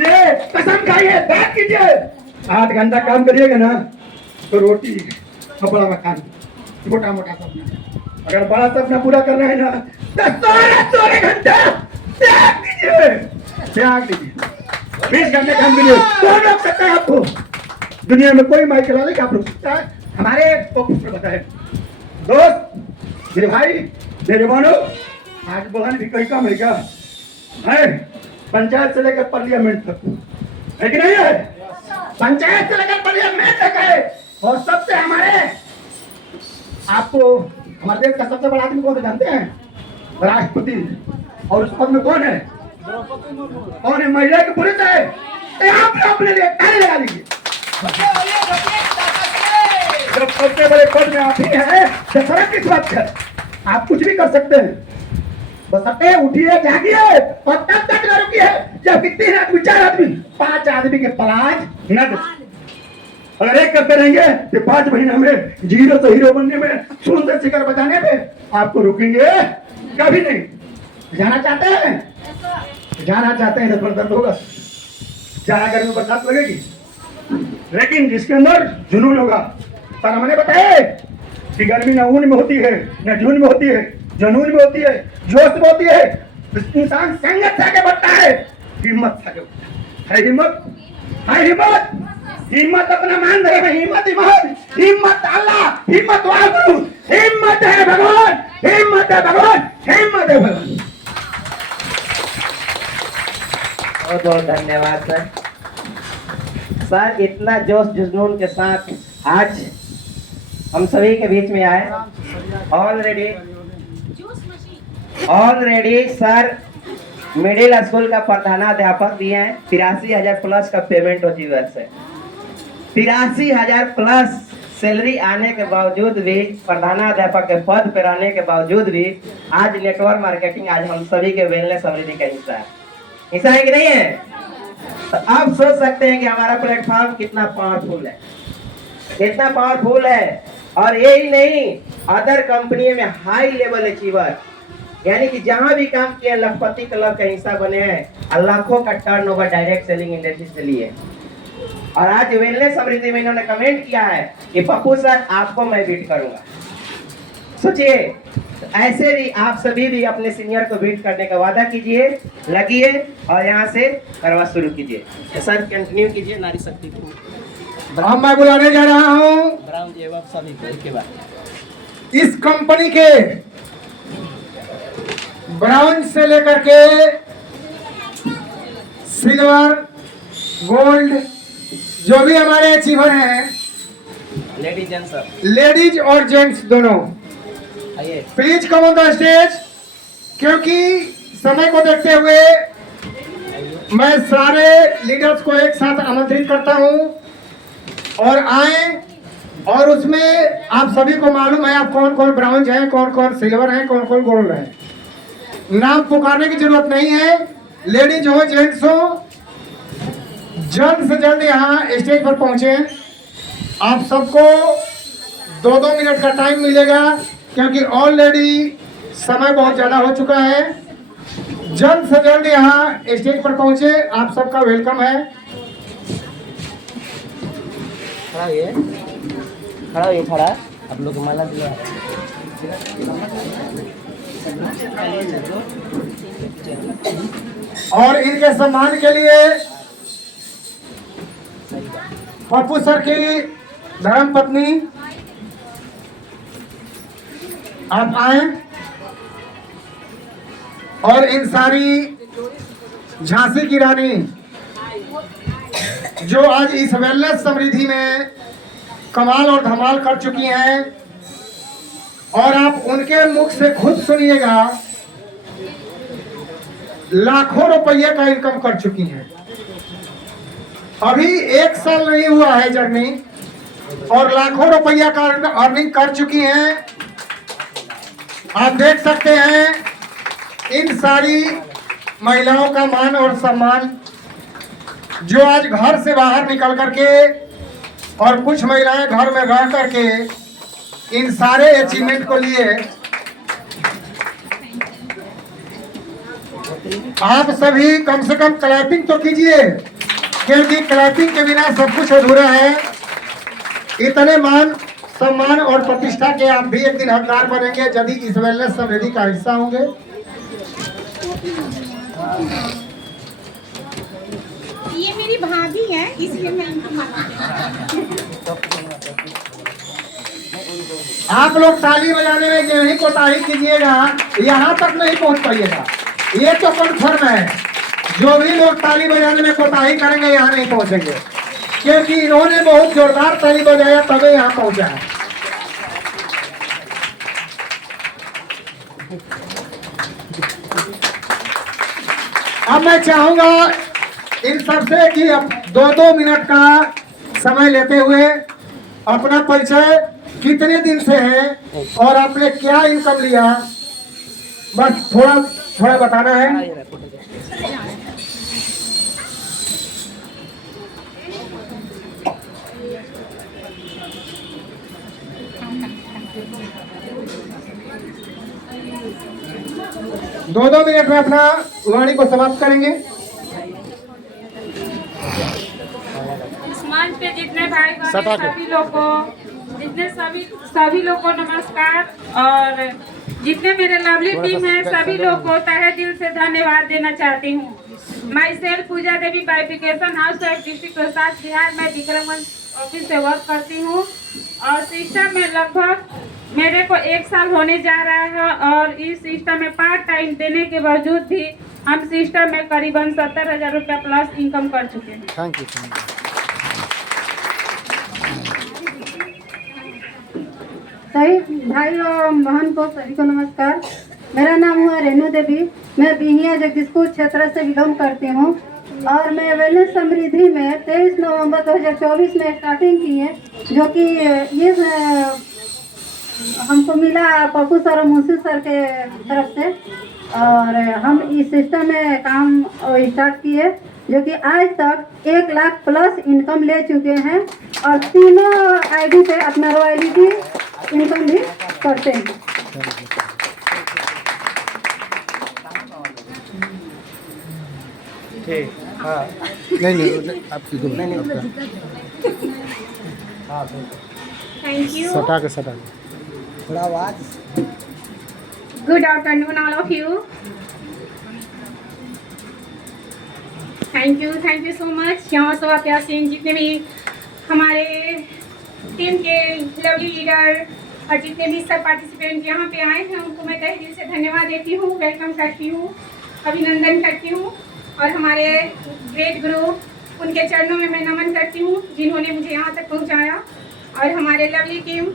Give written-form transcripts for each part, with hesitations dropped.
ये कसम खाइए, बैठ कीजिए। 8 घंटा काम करिएगा ना तो रोटी कपड़ा मकान छोटा मोटा सपना, अगर बड़ा सपना पूरा करना है ना तो 16 घंटा त्याग दीजिए, त्याग दीजिए। 20 घंटे काम करिए, कौन रोक सकता है आपको? दुनिया में कोई माइक चला लेगा आप रोक सकता है? हमारे पुत्र बताए दोस्त, मेरे भाई, मेरे बहनों, आज बहन भी कहीं कम है क्या? है पंचायत से लेकर पार्लियामेंट तक है कि नहीं है? पंचायत से लेकर पार्लियामेंट तक है। और सबसे हमारे, आपको हमारे देश का सबसे बड़ा आदमी कौन है जानते हैं? राष्ट्रपति। और उस पद में कौन है? कौन है? महिला की पुरुष है। आप अपने लिए ताली लगा लीजिए। जब सबसे बड़े पद में आप ही हैं तो फर्क किस बात का? आप कुछ भी कर सकते हैं, बसते उठिए, जागिए और तब तक न रुकिए जब 3 आदमी, 4 आदमी, 5 आदमी के पलाज न दे। अगर एक करते रहेंगे तो 5 महीना में जीरो से हीरो बनने में, सुंदर शिखर बजाने में आपको रुकेंगे कभी नहीं। जाना चाहते हैं? जाना चाहते हैं तो फिर दर्द होगा, चाहे अगर में बरसात लगेगी, लेकिन जिसके अंदर जुनून होगा। पर हमने बताया कि गर्मी न ऊन में होती है, न जून में होती है, जुनून में होती है, जोश में होती है। इंसान संगत के बढ़ता है, हिम्मत है हिम्मत, है हिम्मत, हिम्मत अपना मान रहे हैं। हिम्मत ईमान, हिम्मत अल्लाह, हिम्मत वाहगुरु, हिम्मत है भगवान, हिम्मत है भगवान, हिम्मत है भगवान। बहुत बहुत धन्यवाद सर। सर इतना जोश जुनून के साथ आज हम सभी के बीच में आए। ऑलरेडी सर मिडिल स्कूल का प्रधानाध्यापक भी हैं। 83,000 प्लस का पेमेंट हो चुका है। 83,000 प्लस सैलरी आने के बावजूद भी, प्रधानाध्यापक के पद पर रहने के बावजूद भी आज नेटवर्क मार्केटिंग आज हम सभी के वेलनेस समृद्धि का हिस्सा है। हिस्सा है कि नहीं है? तो आप सोच सकते हैं कि हमारा प्लेटफॉर्म कितना पावरफुल है, कितना पावरफुल है। और यही नहीं, अदर कंपनी में हाई लेवल अचीवर, यानी कि जहां भी काम किए लखपति क्लब का हिस्सा बने हैं और लाखों का टर्नओवर डायरेक्ट सेलिंग इंडस्ट्री से लिए। और आज वेलनेस समृद्धि में इन्होंने कमेंट किया है कि पप्पू सर आपको मैं बीट करूंगा। सोचिए, ऐसे भी आप सभी भी अपने सीनियर को बीट करने का वादा कीजिए, लगिए और यहाँ से करवा शुरू कीजिए। तो सर कंटिन्यू कीजिए नारी शक्ति को। अब मैं बुलाने जा रहा हूँ ब्राउन जी एवं सभी को के बाद इस कंपनी के ब्राउन से लेकर के सिल्वर, गोल्ड, जो भी हमारे अचीवर हैं, लेडीज एंड सर, लेडीज और जेंट्स दोनों, आइए please come on the stage. क्योंकि समय को देखते हुए मैं सारे लीडर्स को एक साथ आमंत्रित करता हूं और आए। और उसमें आप सभी को मालूम है आप कौन कौन ब्राउन हैं, कौन कौन सिल्वर हैं, कौन कौन गोल्ड हैं। नाम पुकारने की जरूरत नहीं है। लेडीज हो, जेंट्स हो, जल्द से जल्द यहाँ स्टेज पर पहुंचे। आप सबको 2-2 मिनट का टाइम मिलेगा क्योंकि ऑलरेडी समय बहुत ज्यादा हो चुका है। जल्द से जल्द यहाँ स्टेज पर पहुंचे, आप सबका वेलकम है। खड़ा आप लोग माला दिया है। और इनके सम्मान के लिए पप्पू सर की धर्म पत्नी आप आए और इन सारी झांसी की रानी जो आज इस वेलनेस समृद्धि में कमाल और धमाल कर चुकी हैं, और आप उनके मुख से खुद सुनिएगा, लाखों रुपये का इनकम कर चुकी हैं। अभी 1 साल नहीं हुआ है जर्नी और लाखों रुपया का अर्निंग कर चुकी हैं। आप देख सकते हैं इन सारी महिलाओं का मान और सम्मान, जो आज घर से बाहर निकल करके और कुछ महिलाएं घर में रह करके इन सारे अचीवमेंट को लिए आप सभी कम से कम क्लैपिंग तो कीजिए, क्योंकि क्लैपिंग के बिना सब कुछ अधूरा है। इतने मान सम्मान और प्रतिष्ठा के आप भी एक दिन हकदार बनेंगे यदि इस वेलनेस समृद्धि का हिस्सा होंगे। ये मेरी भाभी है, इसलिए मैं इनको मानती आप लोग ताली बजाने में यही कोताही कीजिएगा, यहाँ तक नहीं पहुँच पाइएगा, ये तो कन्फर्म है। जो भी लोग ताली बजाने में कोताही करेंगे यहाँ नहीं पहुँचेंगे, क्योंकि इन्होंने बहुत जोरदार ताली बजाया तभी यहाँ पहुँचा है। अब मैं चाहूंगा इन सबसे कि अब 2-2 मिनट का समय लेते हुए अपना परिचय कितने दिन से है और आपने क्या इनकम लिया, बस थोड़ा थोड़ा बताना है। दो मिनट में अपना वाणी को समाप्त करेंगे। इस मंच पे जितने भाई बहन सभी लोग को, सभी लोग को नमस्कार, और जितने मेरे लवली टीम है सभी लोग को तहे दिल से धन्यवाद देना चाहती हूँ। माई सेल्फ पूजा देवी बाइफिकेशन house at district Prasad Bihar में विक्रमगंज ऑफिस से वर्क करती हूँ, और सिस्टम में लगभग मेरे को 1 साल होने जा रहा है, और इस सिस्टम में पार्ट टाइम देने के बावजूद भी हम सिस्टम में करीबन 70,000 रुपया प्लस इनकम कर चुके हैं। Thank you. सही भाई और बहन को सभी को नमस्कार। मेरा नाम हुआ रेणु देवी, मैं बिहिया जगदीशपुर क्षेत्र से बिलोंग करती हूँ, और मैं वेलनेस समृद्धि में 23 नवंबर 2024 में स्टार्टिंग की है, जो कि ये हमको मिला पप्पू सर और मुंशी सर के तरफ से, और हम इस सिस्टम में काम स्टार्ट किए, जो कि आज तक 1 लाख प्लस इनकम ले चुके हैं, और तीनों आईडी पे अपना रॉयल्टी इनकम भी करते हैं। ठीक, हाँ, नहीं आपकी दो थैंक यू। सटा के थोड़ा आवाज। Good afternoon all of you. Thank you so much. यहाँ सो प्यार सिंह, जितने भी हमारे टीम के लवली लीडर और जितने भी सब पार्टिसिपेंट यहाँ पे आए हैं, उनको मैं तहे दिल से धन्यवाद देती हूँ, वेलकम करती हूँ, अभिनंदन करती हूँ, और हमारे ग्रेट गुरु उनके चरणों में मैं नमन करती हूँ जिन्होंने मुझे यहाँ तक पहुँचाया, और हमारे लवली टीम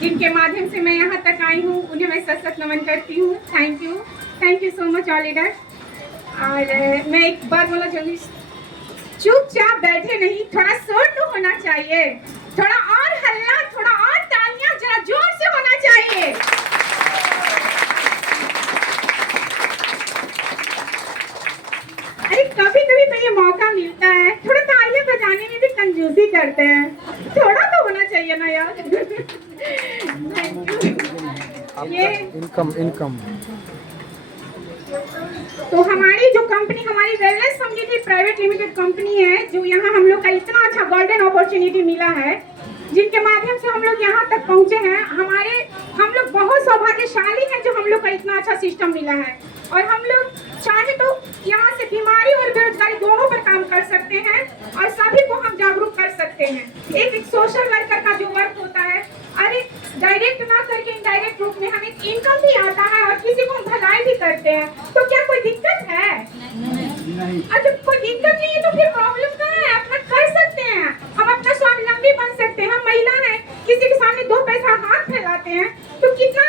जिनके माध्यम से मैं यहाँ तक आई हूँ उन्हें मैं सत नमन करती हूँ। Thank you so much all leader. और मैं एक बात बोलना चाहूँगी, चुपचाप बैठे नहीं, थोड़ा शोर तो होना चाहिए, थोड़ा और हल्ला, थोड़ा और तालियां जरा जोर से होना चाहिए। अरे कभी कभी तो ये मौका मिलता है, थोड़ा तालियां बजाने में भी कंजूसी करते हैं, थोड़ा तो होना चाहिए ना यार। ये इनकम तो हमारी जो कंपनी, हमारी वेलनेस समृद्धि प्राइवेट लिमिटेड कंपनी है, जो यहाँ हम लोग का इतना अच्छा गोल्डन अपॉर्चुनिटी मिला है, जिनके माध्यम से हम लोग यहाँ तक पहुँचे हैं। हम लोग बहुत सौभाग्यशाली हैं जो हम लोग का इतना अच्छा सिस्टम मिला है, और हम लोग चाहे तो यहाँ से बीमारी और बेरोजगारी दोनों पर काम कर सकते हैं, और सभी को हम जागरूक कर सकते हैं। एक सोशल वर्कर का जो वर्क होता है, अरे डायरेक्ट ना करके इनडायरेक्ट रूप में हमें इनकम भी आता है और किसी को भलाई भी करते हैं, तो क्या कोई दिक्कत है? अच्छा, कोई दिक्कत नहीं है तो फिर प्रॉब्लम कहाँ है? अपना कर सकते हैं, हम अपना स्वावलंबी बन सकते हैं। हम महिला हैं, किसी के सामने 2 पैसा हाथ फैलाते हैं तो कितना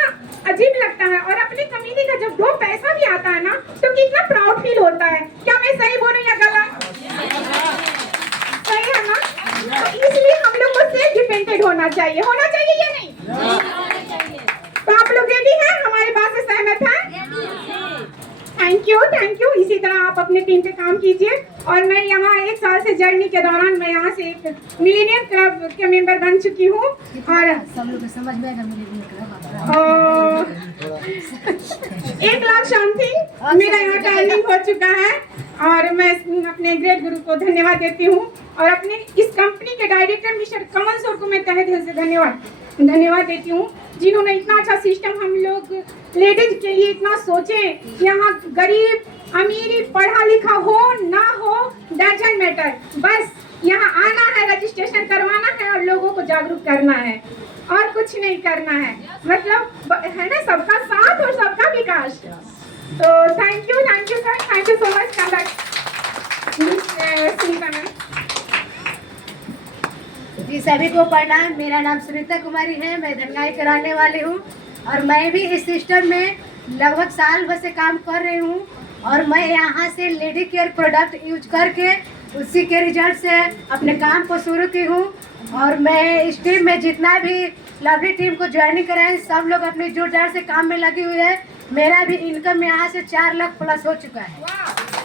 अजीब लगता है, और अपनी कम्युनिटी का जब 2 पैसा भी आता है ना तो कितना प्राउड फील होता है। क्या मैं सही बोल रही हूँ या गलत? सही है ना? तो इसलिए हम लोग को सेल्फ डिपेंडेंट होना चाहिए या नहीं? तो आप लोग रेडी हैं? हमारी बात से सहमत हैं? Thank you. इसी तरह आप अपने टीम पे काम कीजिए, और मैं यहाँ 1 साल से जर्नी के दौरान मैं यहाँ से एक मिलेनियर क्लब के मेंबर बन चुकी हूँ, और सब लोग समझ में 1 लाख समथिंग मेरा यहाँ का अर्निंग हो चुका है और मैं अपने ग्रेट गुरु को धन्यवाद देती हूँ और अपने इस कंपनी के डायरेक्टर मिस्टर कमल सर को मैं तहे दिल से धन्यवाद देती हूँ जिन्होंने इतना अच्छा सिस्टम हम लोग लेडीज के लिए इतना सोचे। यहाँ गरीब अमीरी पढ़ा लिखा हो ना हो डजंट मैटर, बस यहाँ आना है, रजिस्ट्रेशन करवाना है और लोगों को जागरूक करना है और कुछ नहीं करना है। मतलब है ना, सबका साथ और सबका विकास। तो thank you sir, thank you so much Sunita ma'am. जी सभी को प्रणाम। मेरा नाम सुनीता कुमारी है, मैं धनगाई कराने वाली हूँ और मैं भी इस सिस्टम में लगभग साल भर से काम कर रही हूँ और मैं यहाँ से लेडी केयर प्रोडक्ट यूज करके उसी के रिजल्ट से अपने काम को शुरू की हूँ और मैं इस टीम में जितना भी लवली टीम को ज्वाइनिंग कराए सब लोग अपनी जोर जान से काम में लगी हुई है। मेरा भी इनकम यहाँ से 4 लाख प्लस हो चुका है।